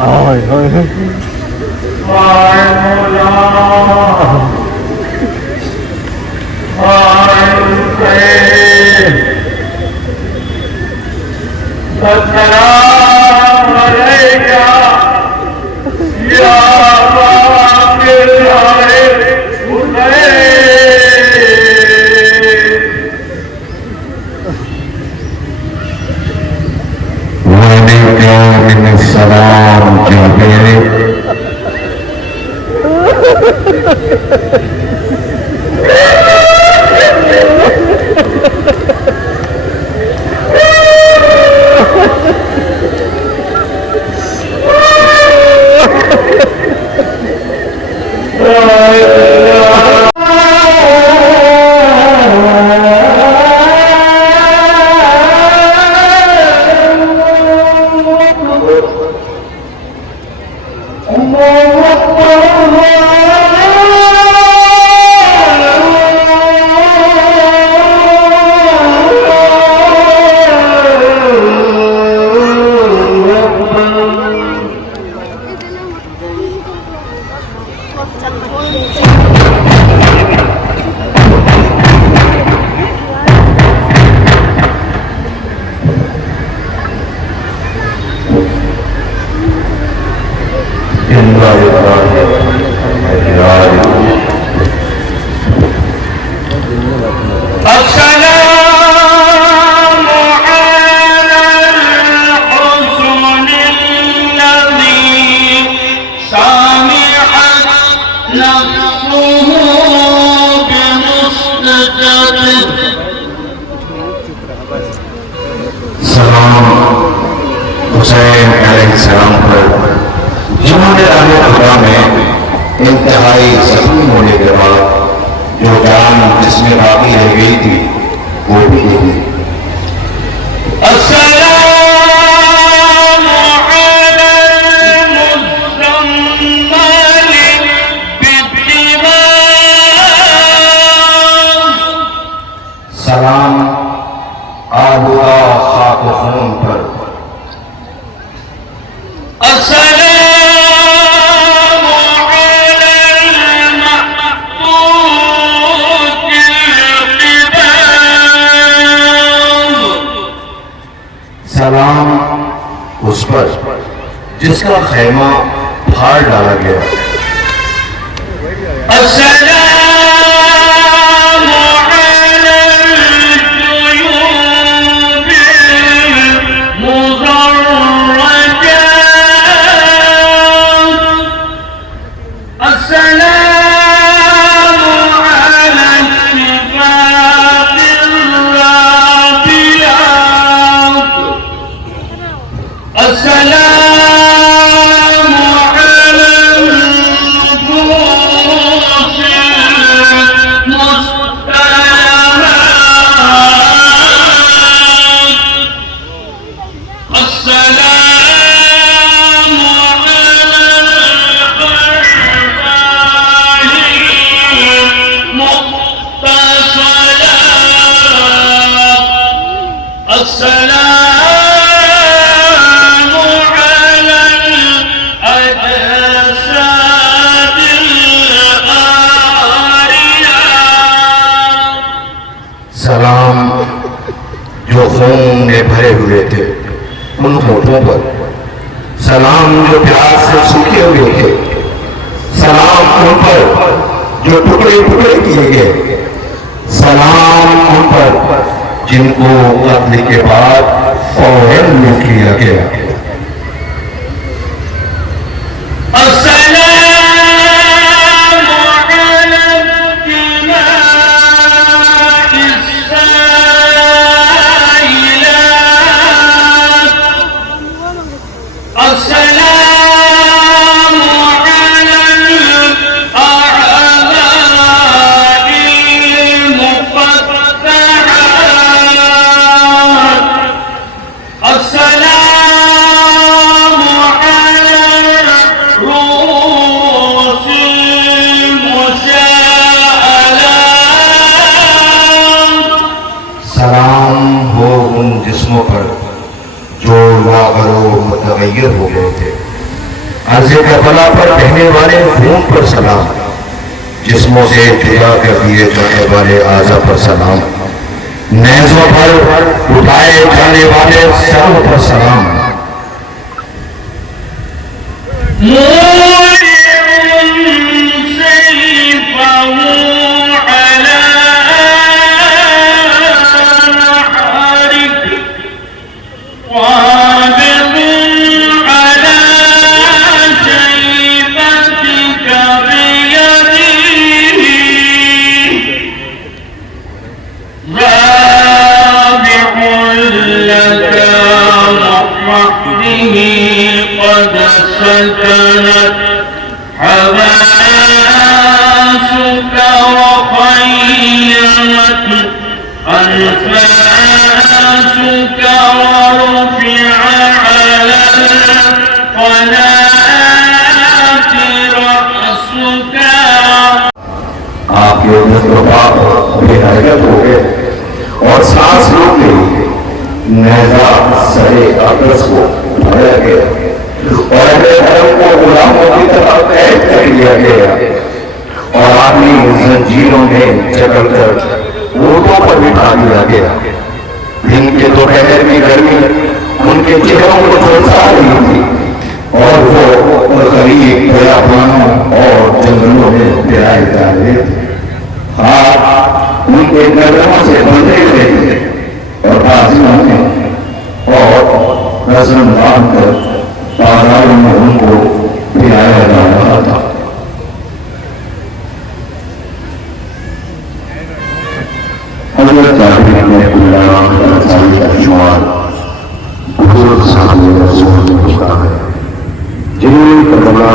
Ôi thôi. Waalaikumsalam Jibril. Hussain अलैहिस्सलाम पर जिन्होंने अल्लाह खुदा में इंतहाई जख्मी होने के बाद जो जान जिसमें बाकी रह गई थी वो भी दी। सलाम आलूदा खाक खून पर। सलाम उस पर जिसका खैमा फाड़ डाला गया। सलाम जो खून में भरे हुए थे उन होठों पर। सलाम जो प्यास से सूखे हुए थे। सलाम उन पर जो टुकड़े टुकड़े किए गए। सलाम उन पर जिनको कत्ल के बाद फौरन लूट लिया गया। जिस्मों पर जो लाबरो मुतगय्यर हो गए थे। अर्ज़ करबला पर बहने वाले खून पर सलाम, जिस्मों से जुदा कर दिए जाने वाले आज़ा पर सलाम, नेज़ों पर उठाए जाने वाले सरों पर सलाम। और सांस रोक गई, नेज़ा सरे अकस को उठाया गया और अपने धर्म को गुलामों की तरह कैद कर लिया गया और आदमी जंजीरों में जकड़कर ऊँटों पर बिठा दिया गया। दिन के दोपहर में गर्मी उनके चेहरों को झुलसा रही थी और वो गरीब बयाबानों और जंगलों में गिराए जा रहे थे। हाथ उनके गर्दनों से बंधे हुए थे और बाजुओं में और रस्म बांधकर बाजारों में उनको पिलाया जा रहा था। हज़रत जाबिर ने बुजुर्ग सामने रसूल ने लिखा है, जिन्होंने करबला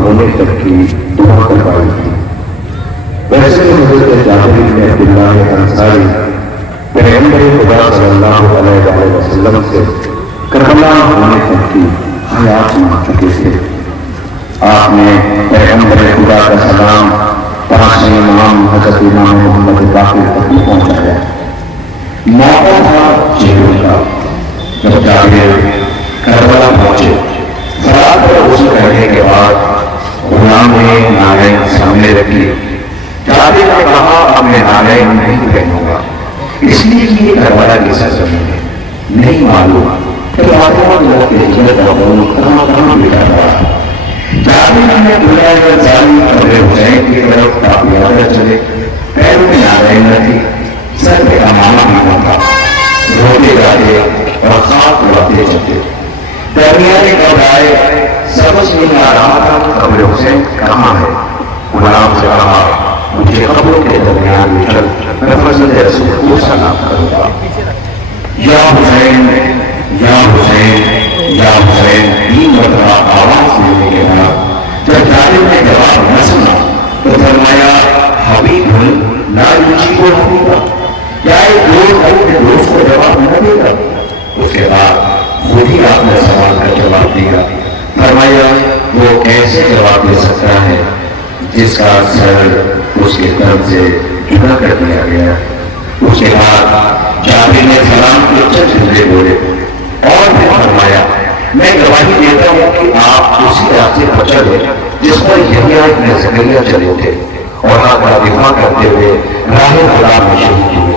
होने तक की दुआ करवाई थी। वैसे हज़रत जाबिर ने अंसारी पैगंबर खुदा सल्लल्लाहु अलैहि वसल्लम से करबला होने तक की हयात मांग चुके थे। आपने पैगंबर खुदा का सलाम पास इमाम हज़रत इमाम मोहम्मद बाक़िर तक पहुंचाया। मौका था जिब्रील का, जब जाबिर करबला पहुंचे। ज़रात पर वज़ू करने के बाद गुलाम ने नारायण सामने रखी। जाबिर ने कहा, अब मैं नारायण नहीं पहनूंगा, इसलिए कि ये करबला की सरजमीन है। नहीं मालूम कि फातिमा लोगों के हिजरत का खून कहां बिखर रहा है। जाबिर ने बुलाया जाली कब्र हुसैन की तरफ काफिला चले। पैरों में नारायण रखी, सर पे अमाना भी था, रोते गाते और खाक उड़ाते चलते। दरमियाने कब्र आए, समझ नहीं आ रहा था कब्र हुसैन कहाँ है। गुलाम से कहा, मुझे कब्रों के दरमियान में चल, मैं फजल रसूल को सलाम करूंगा। या हुसैन, या हुसैन, या हुसैन, 3 मरतबा आवाज देने के बाद जब जाबिर ने जवाब न सुना तो फरमाया, हबीबुल ला युजीबु हबीबा, क्या एक दोस्त अपने दोस्त को जवाब न देगा। उसके बाद खुद ही आपने सवाल का जवाब दिया। फरमाया, वो कैसे जवाब दे सकता है जिसका सर उसके दर्द से जुदा कर दिया गया। उसके बाद जाबिर ने सलाम के चंद जुमले बोले और फिर फरमाया, मैं गवाही देता हूँ कि आप उसी रास्ते पर चले जिस पर यहिया इब्न ज़करिया चले थे और आपका दिफा करते हुए राह खुदा में शहीद हुए।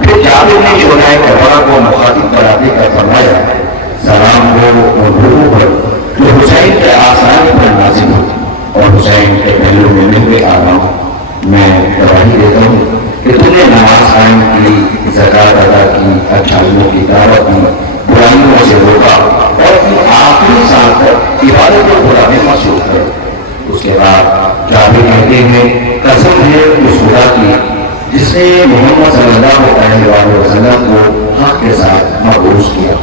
फिर जाबिर ने शोहदाए करबला को मुखातिब कराने का फरमाया, सलाम हो उन लोगों पर जो हुसैन के आसानी पर नाज़िल हो और हुसैन के पहलू में मिलने आ रहा हूँ। मैं गवाही देता हूँ कि तुमने नमाज कायम की, ज़कात अदा की, अच्छाइयों की दावत दी, बुराइयों से रोका और आखिरी साल तक इबादत और खुदा में मसरूफ है। उसके बाद जाबिर कहते हैं, कसम है उस खुदा की जिसने मोहम्मद सल्लल्लाहु अलैहि वसल्लम को हक के साथ मबूस किया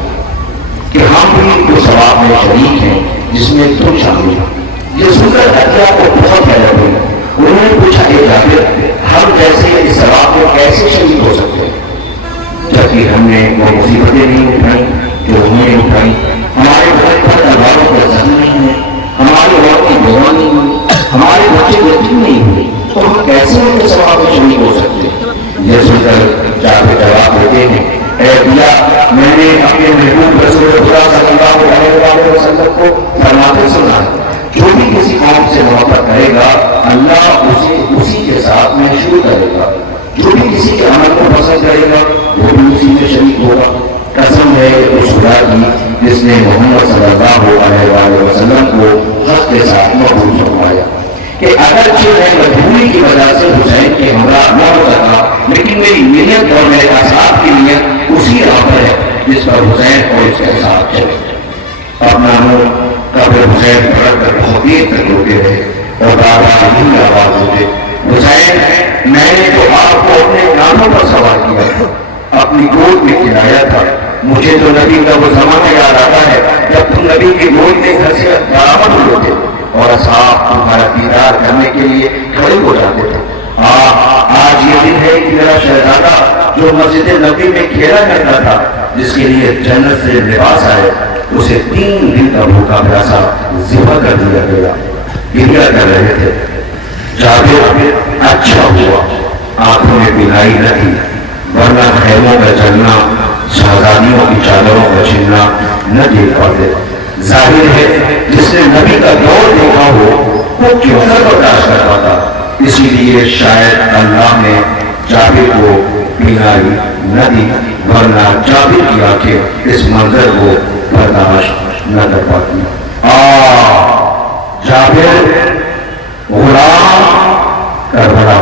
कि हम भी उस सवाब में शरीक हैं जिसमें तुम शामिल हो। ये सुनकर हत्या को बहुत हैरत हुई। उन्होंने पूछा, जाबिर, हम जैसे इस सवाब को कैसे शरीक हो सकते हैं जबकि हमने वो मुसीबतें नहीं उठाई जो उन्होंने उठाई। हमारे घर पर तलवारों का जख्म नहीं है, हमारी औरत की बेवा नहीं हुई, हमारे बच्चे यतीम नहीं हुए, तो हम कैसे उनके सवाब में शरीक हो सकते हैं। यह सुनकर जाबिर जवाब देते हैं, ऐ पिया, मैंने अपने महबूब रसूल खुदा सल्लल्लाहु अलैहि वसल्लम को को फरमाते सुना है, जो भी किसी कौम से मोहब्बत करेगा अल्लाह उसे उसी के साथ महशूर करेगा, जो भी किसी के अमल को पसंद करेगा वो भी उसी में शरीक होगा। कसम है उस खुदा की जिसने मोहम्मद सल्लल्लाहु अलैहि वसल्लम को हक के साथ मकबूल फरमाया कि अगरचे मैं मजबूरी की वजह से हुसैन के हमरा न हो सका, लेकिन मेरी नीयत और मेरे आसाब की नीयत उसी राह पर है जिस पर हुसैन और इसके साथ चले। अपना मुंह कब्र हुसैन पकड़ कर बहुत देर तक रोते रहे और बाबा यही आवाज होते, हुसैन मैंने तो आपको अपने कानों पर सवार किया था, अपनी गोद में खिलाया था, मुझे तो नबी का वो जमाना याद आता है जब तुम नबी की गोद में घर से बरामद हुए थे और असहाब तुम्हारा दीदार करने के लिए खड़े हो जाते थे। आज ये दिन है कि मेरा शहजादा जो मस्जिद नबी में खेला करता था, जिसके लिए जन्नत से लिबास आए, उसे 3 दिन का भूखा प्यासा ज़िबा कर दिया गया। गिरिया कर रहे थे। जाबिर अच्छा हुआ आंखों में बिनाई न थी, वरना खैमों का चलना, शहजादियों की चादरों का छिलना न देख पाते। जाहिर है जिसने नबी का दौर देखा हो वो क्यों न बर्दाश्त कर पाता, इसीलिए शायद अल्लाह ने जाबिर को बिनाई न दी, वरना जाबिर की आंखें इस मंजर को बर्दाश्त न कर पाती। जाबिर गुलाम करबला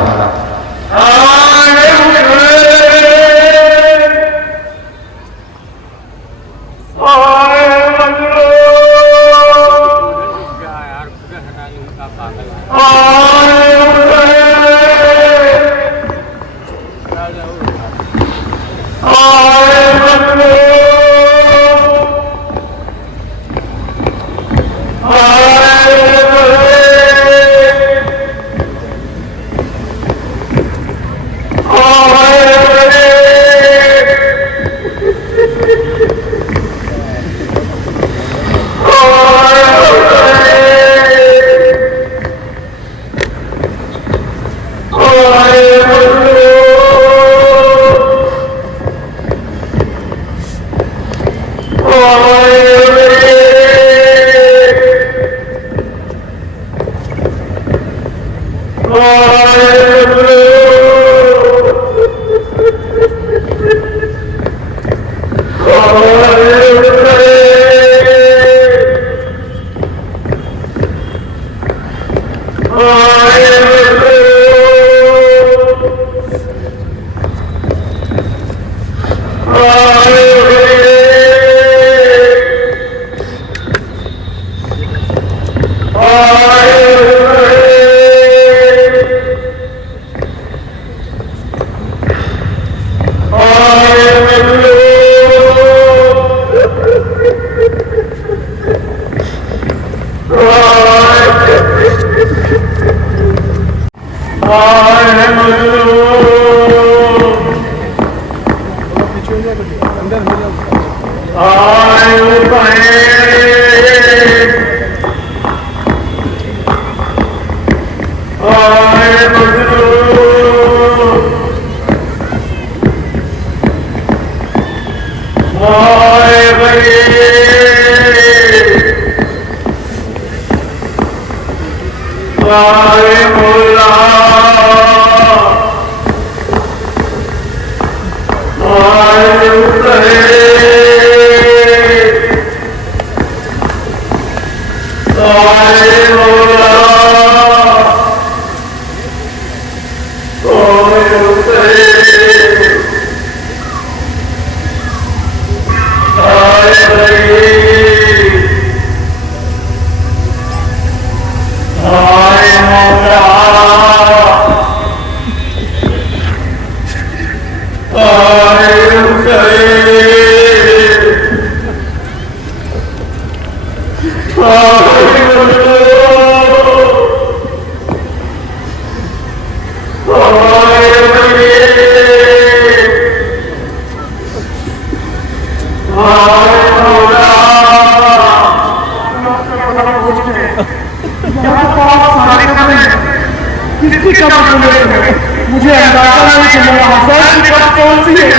मुझे अंदाजा नहीं कि मेरा हसन की बात कौन सी है।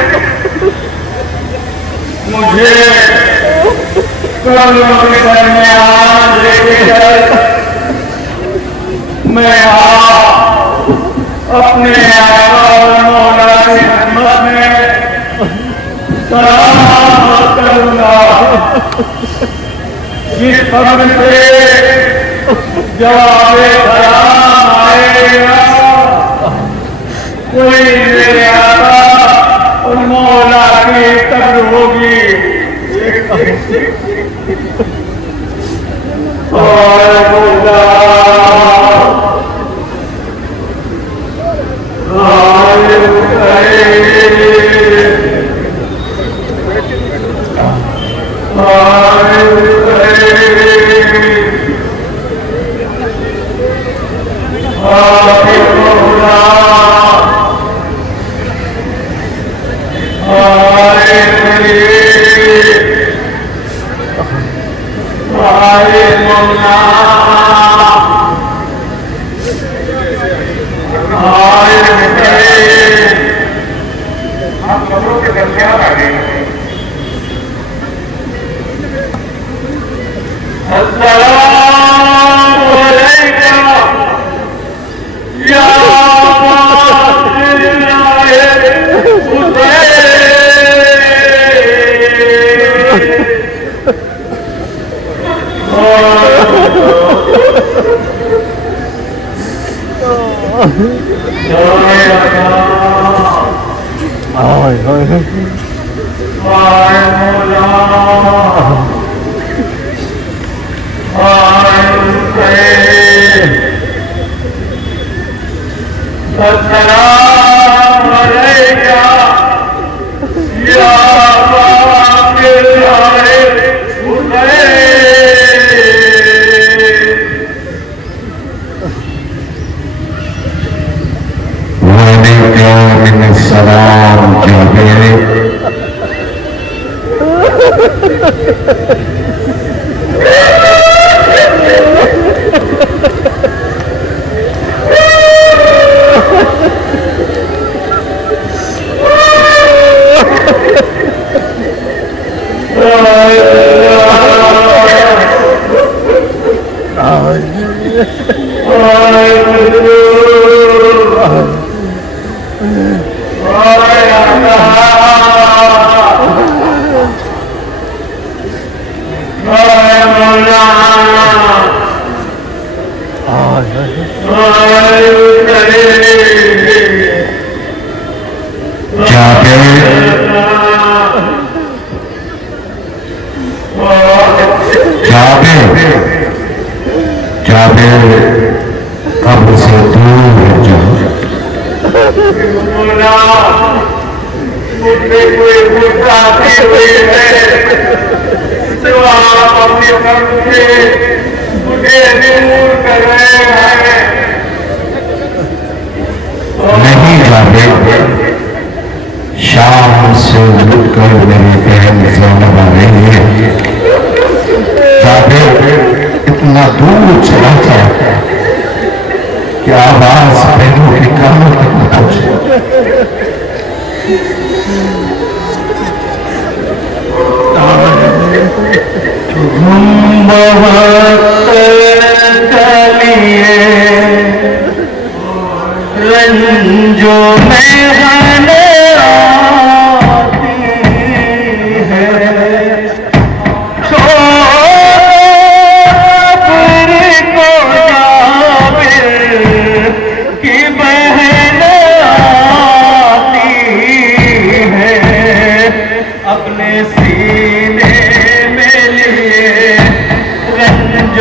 मुझे करों के दरमियान लेके मैं अपने आका और मौला की खिदमत में सलाम करूंगा। जिस वक्त से जवाब सलाम आएगा कोई मेरे आका और मौला की कब्र होगी। और मौला अपने सीने में लिए रंज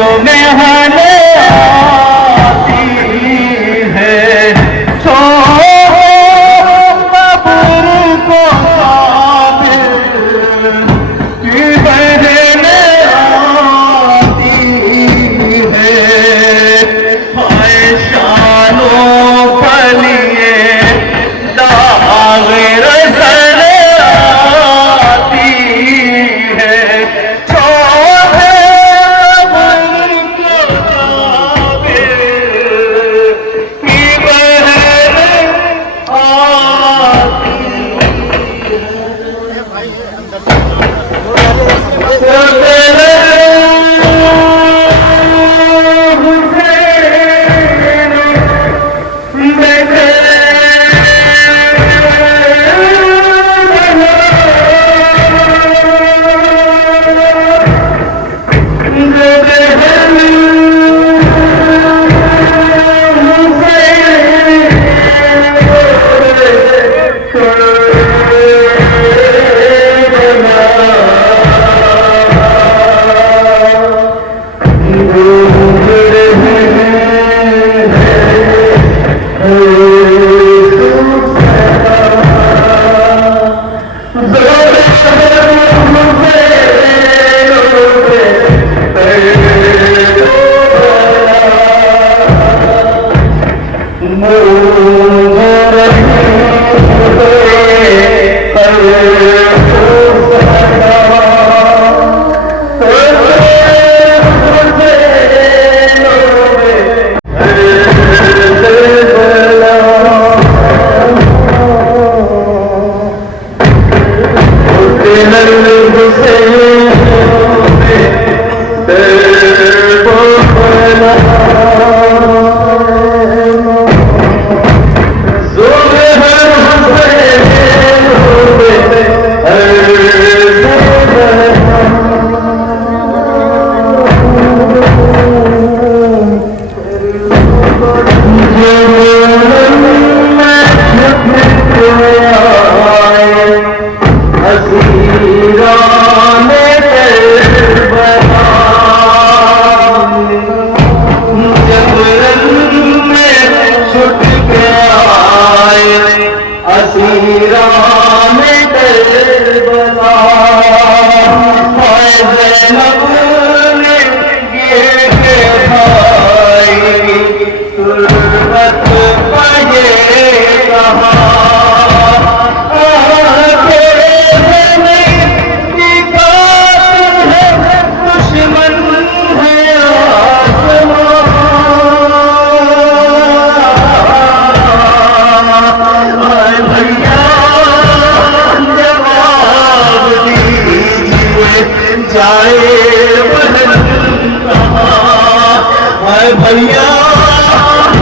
भैया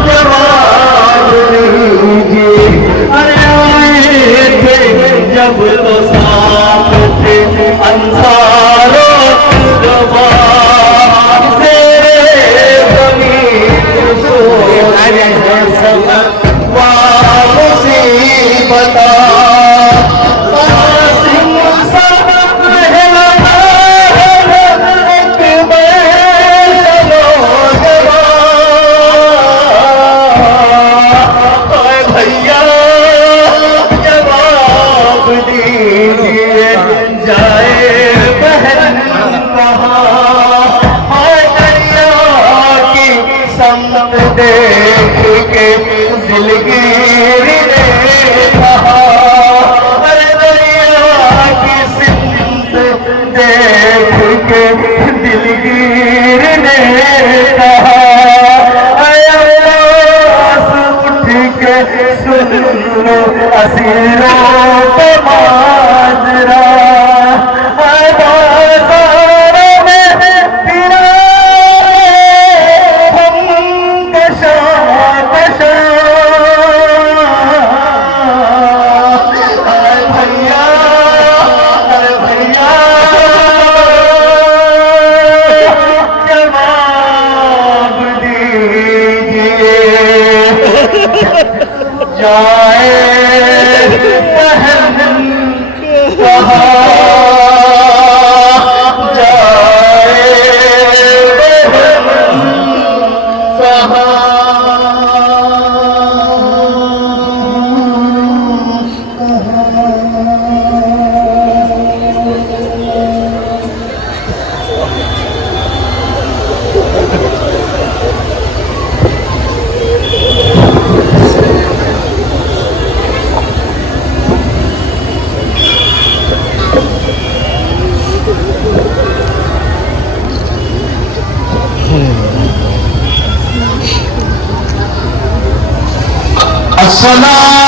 जवाब दीजिए। अरे आए थे जब तो साथ थे अंसारों से वापसी बता देख के दिलगीर ने कहा, अरे दरिया की सिंध देख के दिलगीर ने कहा, अरे आवाज़ उठ के सुन लो असीरों को माजरा। जाए बहन कहाँ जाए बहन कहाँ।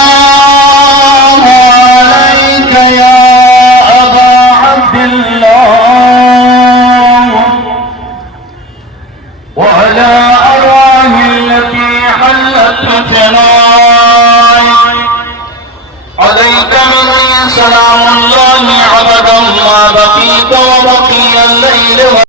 अस्सलामु अलैका या अबा अब्दिल्लाह व अला